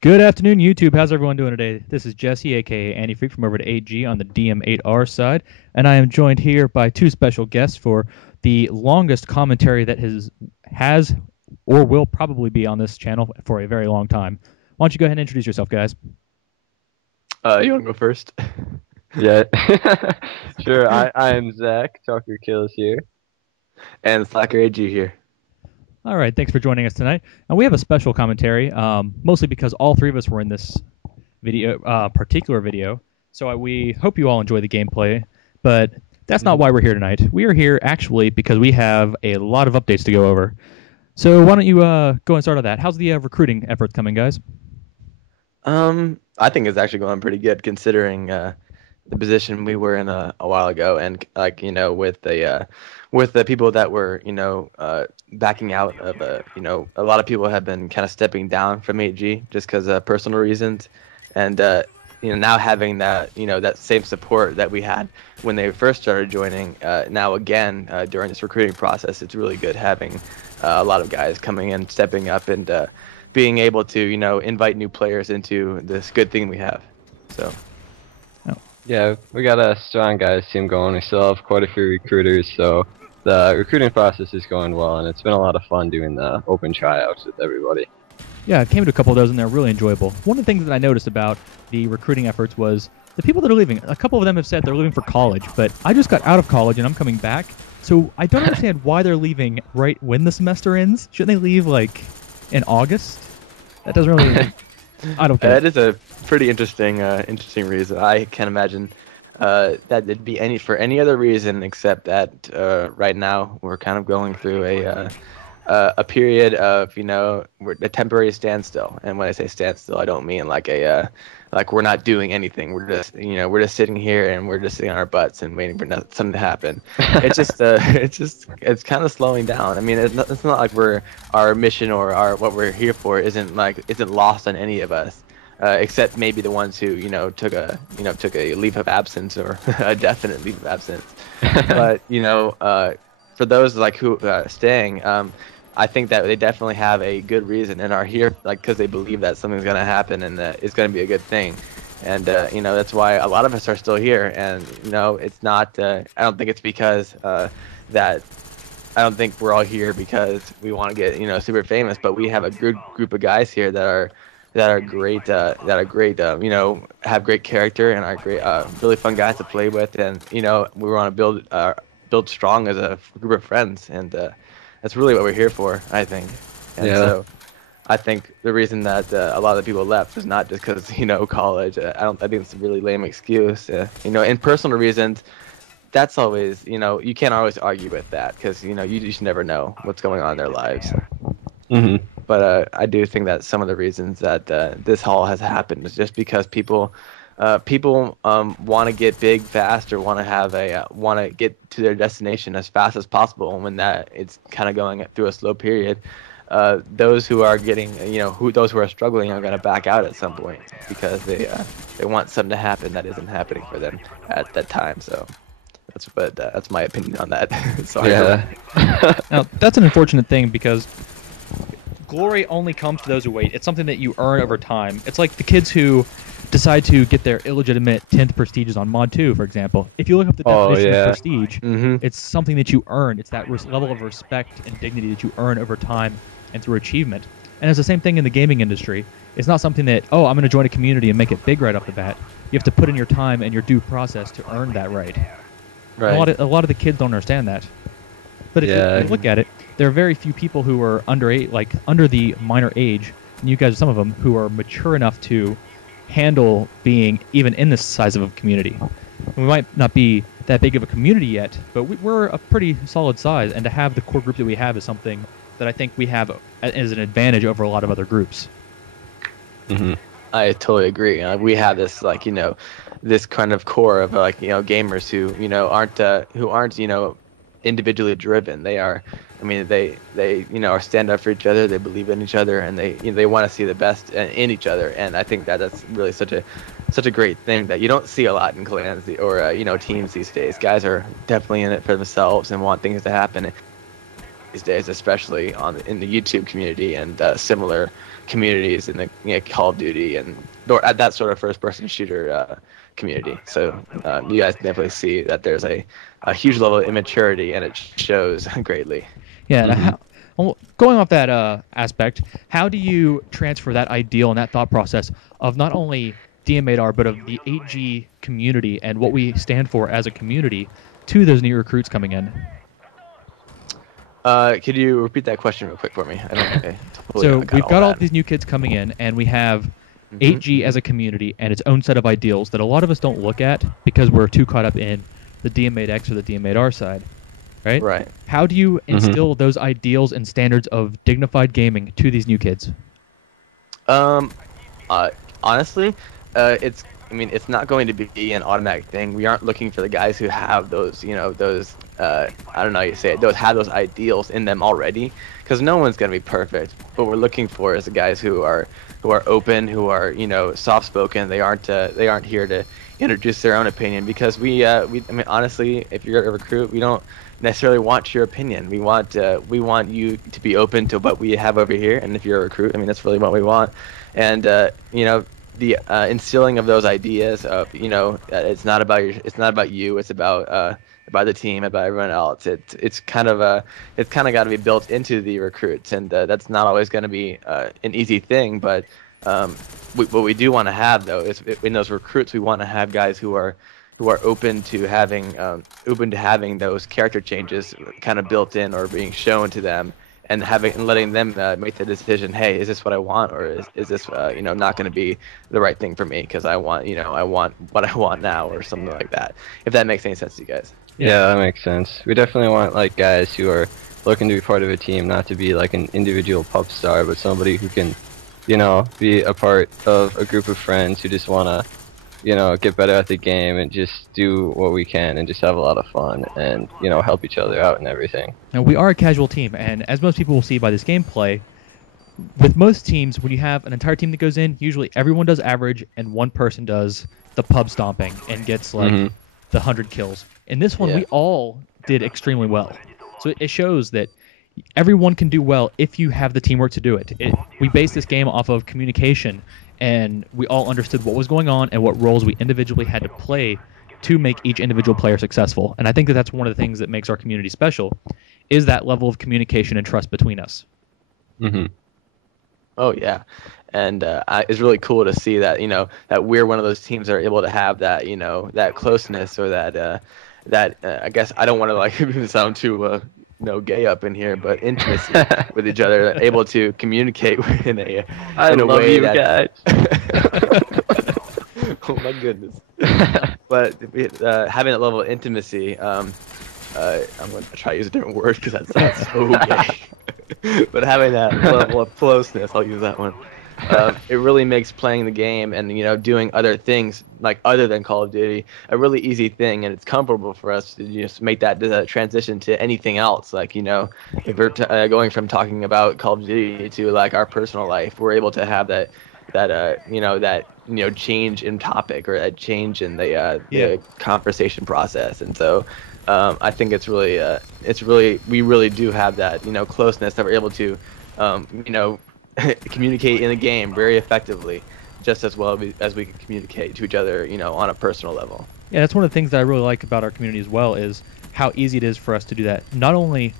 Good afternoon, YouTube. How's everyone doing today? This is Jesse, aka Andy Freak from over at AG on the DM8R side, and I am joined here by two special guests for the longest commentary that has or will probably be on this channel for a very long time. Why don't you go ahead and introduce yourself, guys? You want to go first? Yeah, sure. I am Zach, Talker Killz here. And Slacker AG here. All right, thanks for joining us tonight. And we have a special commentary, mostly because all three of us were in this particular video. So we hope you all enjoy the gameplay, but that's not why we're here tonight. We are here actually because we have a lot of updates to go over. So why don't you go and start on that? How's the recruiting efforts coming, guys? I think it's actually going pretty good considering the position we were in a while ago, and with the people that were backing out of a lot of people have been kind of stepping down from AG just because of personal reasons, and now having that same support that we had when they first started joining, now again during this recruiting process, it's really good having a lot of guys coming in, stepping up, and being able to invite new players into this good thing we have. So Yeah, we got a strong guys team going. We still have quite a few recruiters, so the recruiting process is going well, and it's been a lot of fun doing the open tryouts with everybody. Yeah, I came to a couple of those and they're really enjoyable. One of the things that I noticed about the recruiting efforts was the people that are leaving. A couple of them have said they're leaving for college, but I just got out of college and I'm coming back. So I don't understand why they're leaving right when the semester ends. Shouldn't they leave like in August? That doesn't really. I don't get that is a pretty interesting reason. I can't imagine that it'd be for any other reason except that right now we're kind of going through a period of we're a temporary standstill. And when I say standstill, I don't mean like like we're not doing anything. We're just we're just sitting here and we're just sitting on our butts and waiting for something to happen. It's just it's kind of slowing down. I mean, it's not like our mission or what we're here for isn't lost on any of us. Except maybe the ones who took a leave of absence or a definite leave of absence. But for those like who staying, I think that they definitely have a good reason and are here like because they believe that something's gonna happen and that it's gonna be a good thing. And that's why a lot of us are still here. And it's not. I don't think it's because that. I don't think we're all here because we want to get super famous. But we have a good group of guys here that are great, have great character and are great, really fun guys to play with, and we want to build strong as a group of friends, and that's really what we're here for, I think. And Yeah. so, I think the reason that a lot of the people left was not just because college. I think it's a really lame excuse. In personal reasons. That's always, you can't always argue with that because you just never know what's going on in their lives. Mm-hmm. But I do think that some of the reasons that this haul has happened is just because people want to get big fast or want to get to their destination as fast as possible. And when that it's kind of going through a slow period, those who are getting those who are struggling are going to back out at some point because they want something to happen that isn't happening for them at that time. So that's my opinion on that. Sorry. Yeah. Now, that's an unfortunate thing because glory only comes to those who wait. It's something that you earn over time. It's like the kids who decide to get their illegitimate 10th prestiges on Mod 2, for example. If you look up the definition of prestige, it's something that you earn. It's that level of respect and dignity that you earn over time and through achievement. And it's the same thing in the gaming industry. It's not something that, I'm going to join a community and make it big right off the bat. You have to put in your time and your due process to earn that right. Right. A lot of the kids don't understand that. But if you look at it, there are very few people who are under the minor age, and you guys are some of them, who are mature enough to handle being even in this size of a community. We might not be that big of a community yet, but we're a pretty solid size, and to have the core group that we have is something that I think we have as an advantage over a lot of other groups. Mm-hmm. I totally agree. We have this this kind of core of gamers who aren't individually driven. They are, they are stand up for each other. They believe in each other, and they want to see the best in each other. And I think that that's really such a great thing that you don't see a lot in clans or teams these days. Guys are definitely in it for themselves and want things to happen. these days, especially in the YouTube community and similar communities in the Call of Duty and at that sort of first-person shooter community. So you guys definitely see that there's a huge level of immaturity, and it shows greatly. Yeah. Well, going off that aspect, how do you transfer that ideal and that thought process of not only DM8R but of the 8G community and what we stand for as a community to those new recruits coming in? Could you repeat that question real quick for me? I don't think I totally So we've got all that. these new kids coming in, and we have 8G as a community and its own set of ideals that a lot of us don't look at because we're too caught up in the DM8X or the DM8R side, right? Right. How do you instill those ideals and standards of dignified gaming to these new kids? Honestly, it's not going to be an automatic thing. We aren't looking for the guys who have those, I don't know how you say it, have those ideals in them already, because no one's going to be perfect. What we're looking for is the guys who are open, who are, soft-spoken. They aren't here to introduce their own opinion, because honestly, if you're a recruit, we don't necessarily want your opinion. We want you to be open to what we have over here, and if you're a recruit, that's really what we want. And the instilling of those ideas of it's not about you, it's about the team, about everyone else. It's kind of got to be built into the recruits, and that's not always going to be an easy thing. But what we do want to have, though, is in those recruits, we want to have guys who are open to having those character changes kind of built in or being shown to them, and letting them make the decision. Hey, is this what I want, or is this not going to be the right thing for me? Because I want what I want now, or something like that. If that makes any sense to you guys. Yeah, that makes sense. We definitely want like guys who are looking to be part of a team, not to be like an individual pub star, but somebody who can, be a part of a group of friends who just want to, get better at the game and just do what we can and just have a lot of fun and, help each other out and everything. Now, we are a casual team, and as most people will see by this gameplay, with most teams, when you have an entire team that goes in, usually everyone does average and one person does the pub stomping and gets like the 100 kills. In this one, we all did extremely well. So it shows that everyone can do well if you have the teamwork to do it. We based this game off of communication, and we all understood what was going on and what roles we individually had to play to make each individual player successful. And I think that that's one of the things that makes our community special, is that level of communication and trust between us. Oh yeah, and it's really cool to see that that we're one of those teams that are able to have that that closeness, or that I guess I don't want to like sound too gay up in here, but intimacy with each other, able to communicate in a way that. Oh my goodness! But having that level of intimacy, I'm going to try to use a different word because that sounds so gay. But having that level of closeness, I'll use that one. It really makes playing the game and doing other things like other than Call of Duty a really easy thing, and it's comfortable for us to just make that transition to anything else. Like if we're going from talking about Call of Duty to like our personal life, we're able to have that change in topic, or that change in the conversation process. And so I think it's really we really do have that closeness that we're able to communicate in the game very effectively, just as well as we can communicate to each other on a personal level. Yeah, that's one of the things that I really like about our community as well, is how easy it is for us to do that, not only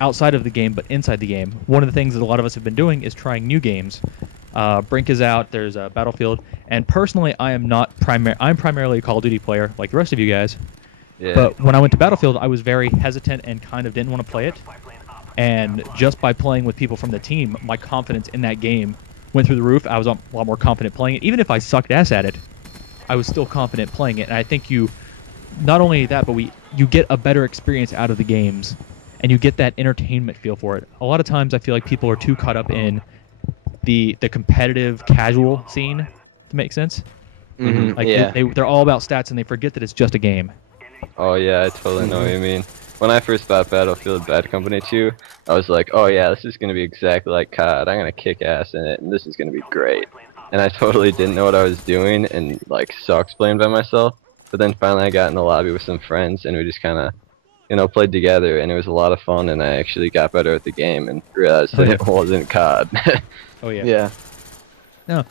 outside of the game but inside the game. One of the things that a lot of us have been doing is trying new games. Brink is out, there's Battlefield, and personally I'm primarily a Call of Duty player like the rest of you guys. Yeah. But when I went to Battlefield, I was very hesitant and kind of didn't want to play it. And just by playing with people from the team, my confidence in that game went through the roof. I was a lot more confident playing it. Even if I sucked ass at it, I was still confident playing it. And I think not only that, but you get a better experience out of the games, and you get that entertainment feel for it. A lot of times I feel like people are too caught up in the competitive casual scene, to make sense. They're all about stats, and they forget that it's just a game. Oh yeah, I totally know what you mean. When I first bought Battlefield Bad Company 2, I was like, oh yeah, this is going to be exactly like COD. I'm going to kick ass in it, and this is going to be great. And I totally didn't know what I was doing, and like sucked playing by myself. But then finally I got in the lobby with some friends, and we just kind of, played together, and it was a lot of fun, and I actually got better at the game and realized that it wasn't COD. Oh yeah. Yeah. Now,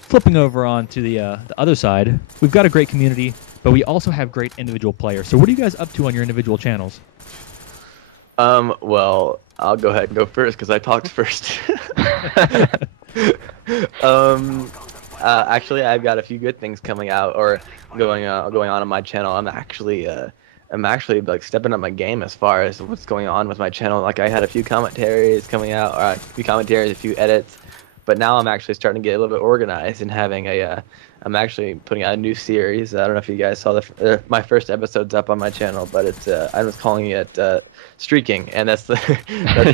flipping over on to the other side, we've got a great community, but we also have great individual players. So what are you guys up to on your individual channels? Well, I'll go ahead and go first because I talked first. Actually, I've got a few good things coming out or going on my channel. I'm actually like stepping up my game as far as what's going on with my channel. Like I had a few commentaries coming out, or a few edits, but now I'm actually starting to get a little bit organized and having I'm actually putting out a new series. I don't know if you guys saw my first episode's up on my channel, but it's I was calling it Streaking, and that's the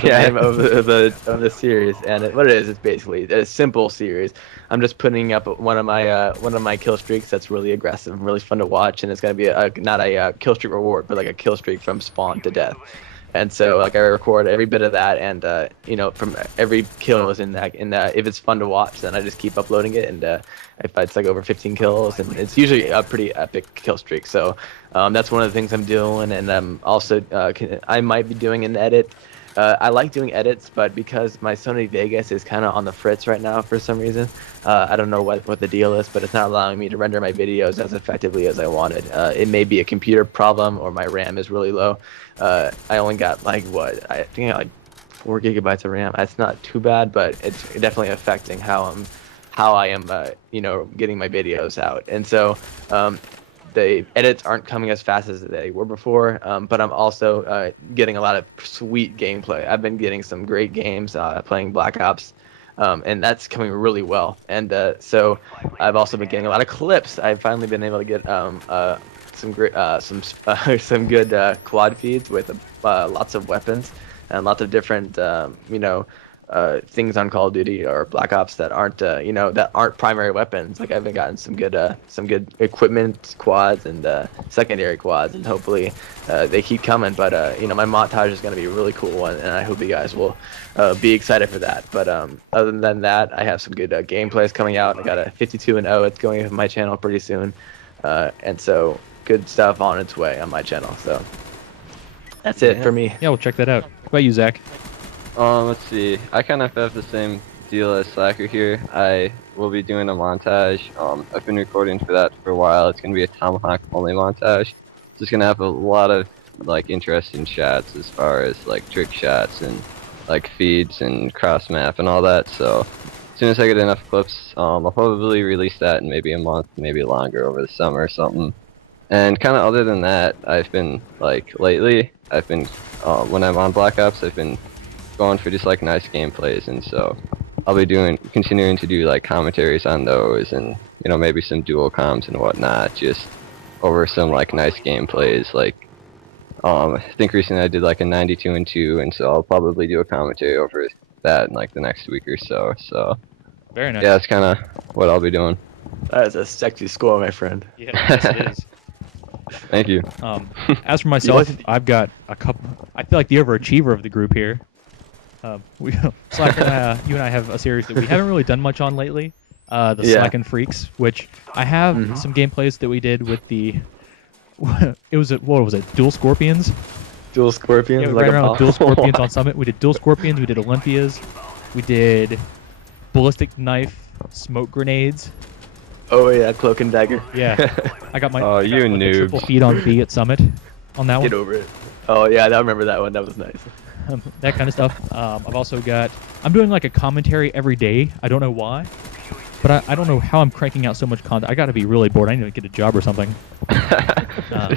name of the series. And what it is, it's basically a simple series. I'm just putting up one of my kill streaks that's really aggressive and really fun to watch, and it's gonna be not a kill streak reward, but like a kill streak from spawn to death. And so like I record every bit of that, and from every kill is in that. If it's fun to watch, then I just keep uploading it, and if it's like over 15 kills, and it's usually a pretty epic kill streak. So that's one of the things I'm doing, and I'm also I might be doing an edit. I like doing edits, but because my Sony Vegas is kind of on the fritz right now for some reason, I don't know what the deal is, but it's not allowing me to render my videos as effectively as I wanted. It may be a computer problem, or my RAM is really low. I only got I think I got like 4 gigabytes of RAM. That's not too bad, but it's definitely affecting how I am getting my videos out. And so the edits aren't coming as fast as they were before, but I'm also getting a lot of sweet gameplay. I've been getting some great games playing Black Ops, and that's coming really well. And so I've also been getting a lot of clips. I've finally been able to get some great some good quad feeds with lots of weapons and lots of different things on Call of Duty or Black Ops that aren't that aren't primary weapons. Like I've been gotten some good equipment quads and secondary quads, and hopefully they keep coming. But my montage is going to be a really cool one, and I hope you guys will be excited for that. But other than that, I have some good gameplays coming out. I got a 52-0. It's going on my channel pretty soon, and so good stuff on its way on my channel. So that's it for me. Yeah, we'll check that out. What about you, Zach? Let's see. I kind of have the same deal as Slacker here. I will be doing a montage. I've been recording for that for a while. It's gonna be a Tomahawk only montage. It's just gonna have a lot of like interesting shots as far as like trick shots and like feeds and cross map and all that. So as soon as I get enough clips, I'll probably release that in maybe a month, maybe longer over the summer or something. And kind of other than that, I've been like lately, I've been when I'm on Black Ops, I've been going for just like nice gameplays, and so I'll be continuing to do like commentaries on those, and maybe some dual comms and whatnot, just over some like nice gameplays. Like I think recently I did like a 92-2, and so I'll probably do a commentary over that in like the next week or so. So Very nice. yeah, that's kind of what I'll be doing. That is a sexy score, my friend. Yeah, yes, it is. Thank you. As for myself, I've got a couple. I feel like the overachiever of the group here. Slacker, you and I have a series that we haven't really done much on lately. The Slack and Frekes, which I have some gameplays that we did with the. What was it? Dual Scorpions. Dual Scorpions. Yeah, we like ran around with Dual Scorpions on Summit. We did Dual Scorpions. We did Olympias. We did ballistic knife smoke grenades. Oh yeah, cloak and dagger. Yeah, I got my. Oh, you triple noobs. feed on B at Summit, on that one. Get over it. Oh yeah, I remember that one. That was nice. That kind of stuff. I've also got. I'm doing like a commentary every day. I don't know why, but I don't know how I'm cranking out so much content. I got to be really bored. I need to get a job or something.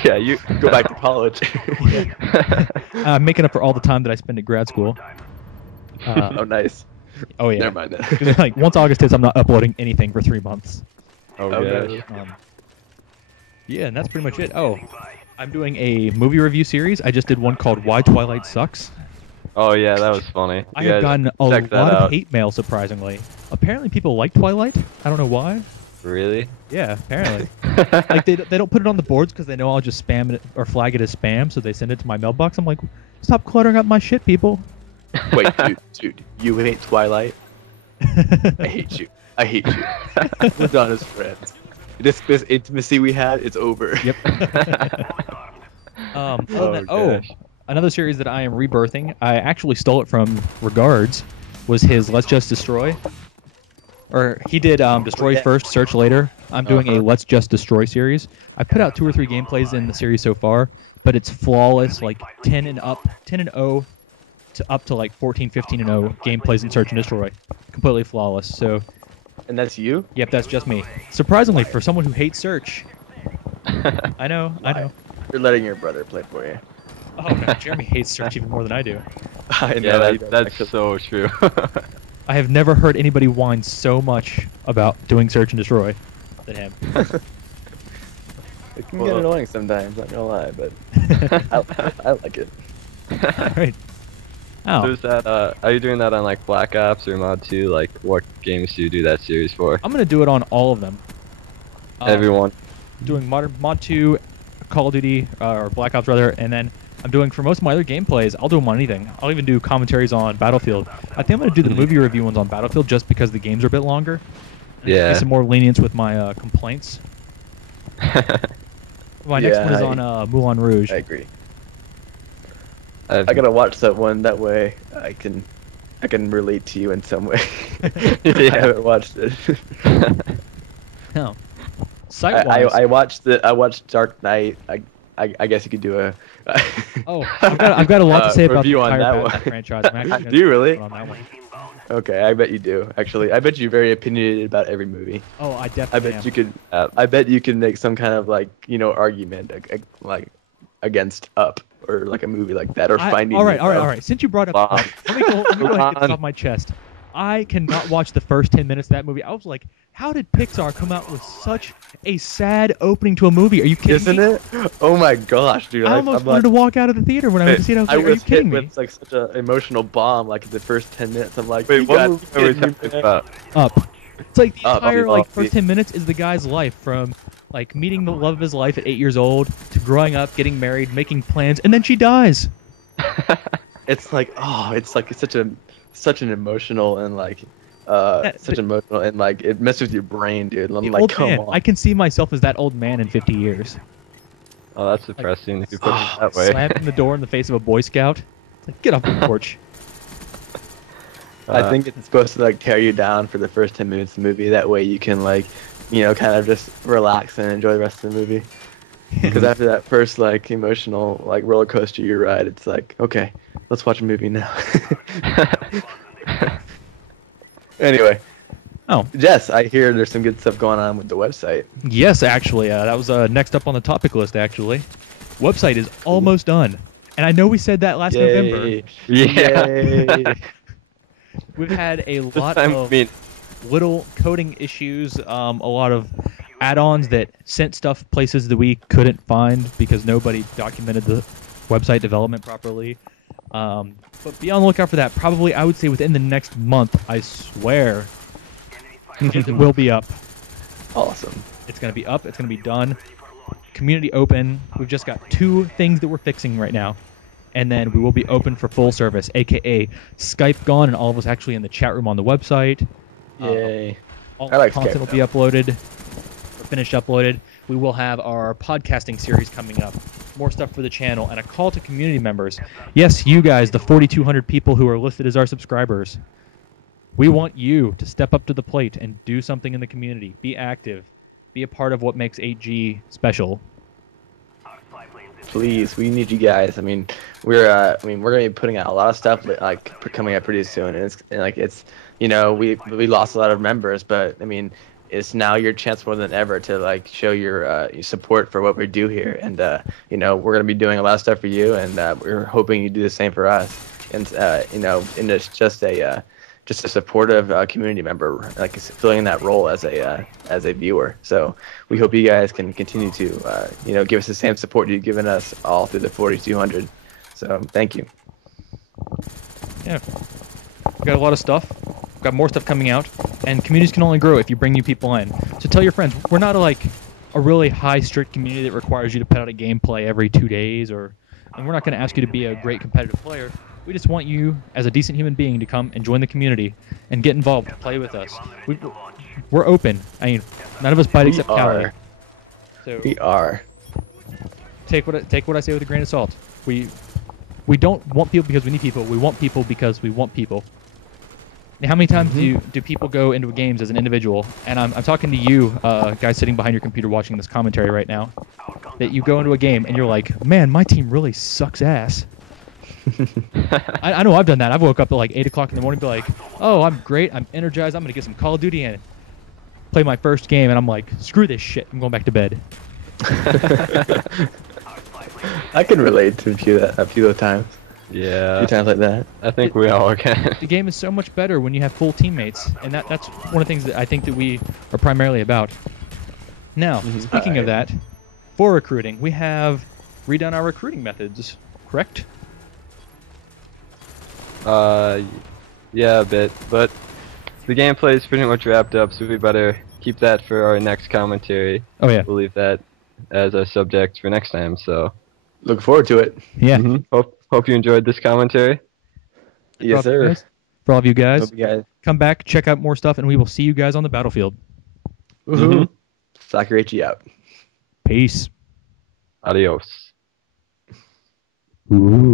Yeah, you go back to college. I'm making up for all the time that I spend at grad school. Oh nice. Oh yeah. Never mind that. Like once August hits, I'm not uploading anything for 3 months. Oh Okay. gosh. Yeah, and that's pretty much it. Oh, I'm doing a movie review series. I just did one called Why Twilight Sucks. Oh yeah, that was funny. I You have guys gotten a check lot that of out. hate mail, surprisingly. Apparently people like Twilight. I don't know why. Really? Yeah, apparently. Like they don't put it on the boards because they know I'll just spam it or flag it as spam, so they send it to my mailbox. I'm like, stop cluttering up my shit, people. Wait, dude, you hate Twilight? I hate you. I hate you. We're done as friends. This intimacy we had, it's over. Yep. Other than, gosh. another series that I am rebirthing. I actually stole it from Regards. Was his Let's Just Destroy? Or he did Destroy Yeah. first, Search later. I'm doing a Uh-huh. Let's Just Destroy series. I put out 2 or 3 gameplays in the series so far, but it's flawless, like 10 and 0 to up to like 14, 15 and 0 gameplays in Search and Destroy. Completely flawless. So, And that's you? yep, that's just me. Surprisingly, for someone who hates Search. I know. You're letting your brother play for you. Oh no, Jeremy hates Search even more than I do. I Yeah, know. that's so true. I have never heard anybody whine so much about doing Search and Destroy than him. It can Well, get annoying sometimes, not gonna lie, but I like it. Right. Oh, So is that, are you doing that on like Black Ops or Mod 2? Like, what games do you do that series for? I'm gonna do it on all of them. Everyone. Doing Mod 2, Call of Duty, or Black Ops rather, and then I'm doing for most of my other gameplays. I'll do them on anything. I'll even do commentaries on Battlefield. I think I'm gonna do the movie review ones on Battlefield just because the games are a bit longer. Yeah. Get some more lenience with my complaints. My next Yeah, one is on Moulin Rouge. I agree. I gotta watch that one. That way, I can relate to you in some way. I Yeah. haven't watched it. No. Site-wise, I watched Dark Knight. I guess you could do a. oh, I've got a lot to say about the review on entire that Batman one. franchise. I'm actually gonna Do you really? on that one. Okay, I bet you do. Actually, I bet you're very opinionated about every movie. Oh, I I definitely bet am. you could. I bet you can make some kind of argument like against Up or like a movie like that or Finding. All right. Nemo. Since you brought up, Wow. let me go ahead and get this off my chest. I cannot watch the first 10 minutes of that movie. I was like, how did Pixar come out with such a sad opening to a movie? Are you kidding Isn't me? it? Oh my gosh, dude! I almost wanted to walk out of the theater when I went to see it. I was I like, are you was hit kidding me? with like such an emotional bomb like the first 10 minutes. I'm like, Wait, you what gotta movie be are we kidding me, talking man. about? Up. It's like the Up, entire oh, first 10 minutes is the guy's life from like meeting the love of his life at 8 years old to growing up, getting married, making plans, and then she dies. It's like it's such an emotional and such emotional and like it messes with your brain, dude. I'm The like, old come man. on. I can see myself as that old man in 50 years. Oh, that's depressing if you put it that way. Slamming the door in the face of a Boy Scout. It's like, get off the porch. I think it's supposed to like tear you down for the first 10 minutes of the movie. That way you can kind of just relax and enjoy the rest of the movie. Because after that first emotional roller coaster you ride, it's like, okay, let's watch a movie now. Anyway, Oh, Jess, I hear there's some good stuff going on with the website. yes, actually. That was next up on the topic list, actually. Website is almost done. And I know we said that last November. Yay! Yeah. Yay. We've had a This lot time, of I mean, little coding issues, a lot of add-ons that sent stuff places that we couldn't find because nobody documented the website development properly. But be on the lookout for that. Probably, I would say within the next month, I swear, it will be up. Awesome. It's going to be up. It's going to be done. Community open. We've just got 2 things that we're fixing right now. And then we will be open for full service, a.k.a. Skype gone and all of us actually in the chat room on the website. Yay. All I like the content Skype will be uploaded, or finished uploaded. We will have our podcasting series coming up, more stuff for the channel, and a call to community members. Yes, you guys, the 4,200 people who are listed as our subscribers. We want you to step up to the plate and do something in the community. Be active. Be a part of what makes 8G special. Please, we need you guys. I mean, we're gonna be putting out a lot of stuff coming up pretty soon, and it's we lost a lot of members, but I mean, it's now your chance more than ever to show your support for what we do here, and we're gonna be doing a lot of stuff for you, and we're hoping you do the same for us, and and it's just a supportive community member, filling that role as a viewer. So we hope you guys can continue to give us the same support you've given us all through the 4,200. So thank you. Yeah. We've got a lot of stuff. We've got more stuff coming out. And communities can only grow if you bring new people in. So tell your friends. We're not a really high, strict community that requires you to put out a gameplay every 2 days. And we're not going to ask you to be a great competitive player. We just want you, as a decent human being, to come and join the community and get involved, play with us. We're open. I mean, none of us bite except Callie. So We are. take what I say with a grain of salt. We don't want people because we need people. We want people because we want people. Now, how many times do people go into games as an individual? And I'm talking to you, guys sitting behind your computer watching this commentary right now. That you go into a game and you're like, man, my team really sucks ass. I know I've done that. I've woke up at like 8 o'clock in the morning and be like, oh, I'm great. I'm energized. I'm going to get some Call of Duty and play my first game. And I'm like, screw this shit. I'm going back to bed. I can relate to a few of times. Yeah. A few times like that. I think we all can. The game is so much better when you have full teammates. And that's one of the things that I think that we are primarily about. Now, speaking of that, for recruiting, we have redone our recruiting methods, correct? Yeah, a bit, but the gameplay is pretty much wrapped up, so we better keep that for our next commentary. Oh yeah. We'll leave that as a subject for next time, so. Look forward to it. Yeah. Hope you enjoyed this commentary. Yes, sir. For all of you guys, Hope you guys. come back, check out more stuff, and we will see you guys on the battlefield. Woohoo. Soccer HE out. Peace. Adios. Ooh.